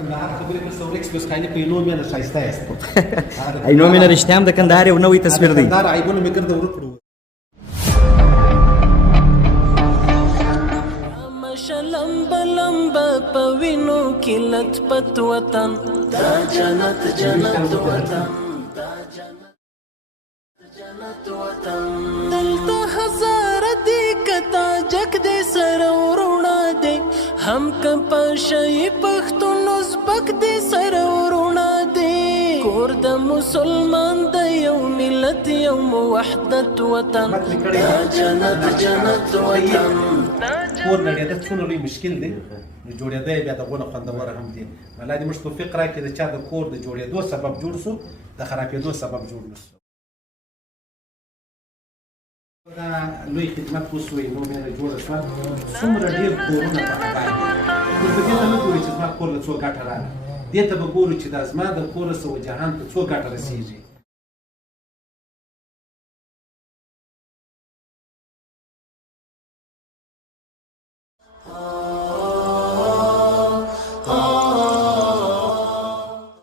کندهار خبرې پر سو ایکسپرس خالي په نوم یې ښایسته است ای نو مینه رښتیا هم د کندهار یو نوې تصویر دی. کندهار عیبونه مې ګرده ورکړو. لمب لمب پوینو کې لت پت وطن دا جنت جنت وطن دا جنت وطن دلته هزار دی کتا جگ دې سره ورونه دی هم کپا شي پښتون ازبک دې سره ورونه دی کور د مسلمان د یو ملت یو وحدت وطن دا جنت جنت وطن. کور نړېدل څومره لوی مشکل دی نو جوړېده یې بیا دغونه خوندوره هم دي. الله دې موږ توفیق راکړي د چا د کور د جوړېدو سبب جوړ سو د خرابېدو سبب جوړ نه سو. دا لوی خدمت وسوی نو مې جوړه شوه څومره ډېر کورونه په هغه دي. موږ په دې ته نه ګورو چې زما کور له څو ګټه راغله دې ته به ګورو چې دا زما د کوره څه و جهان ته څو ګټه رسېږي.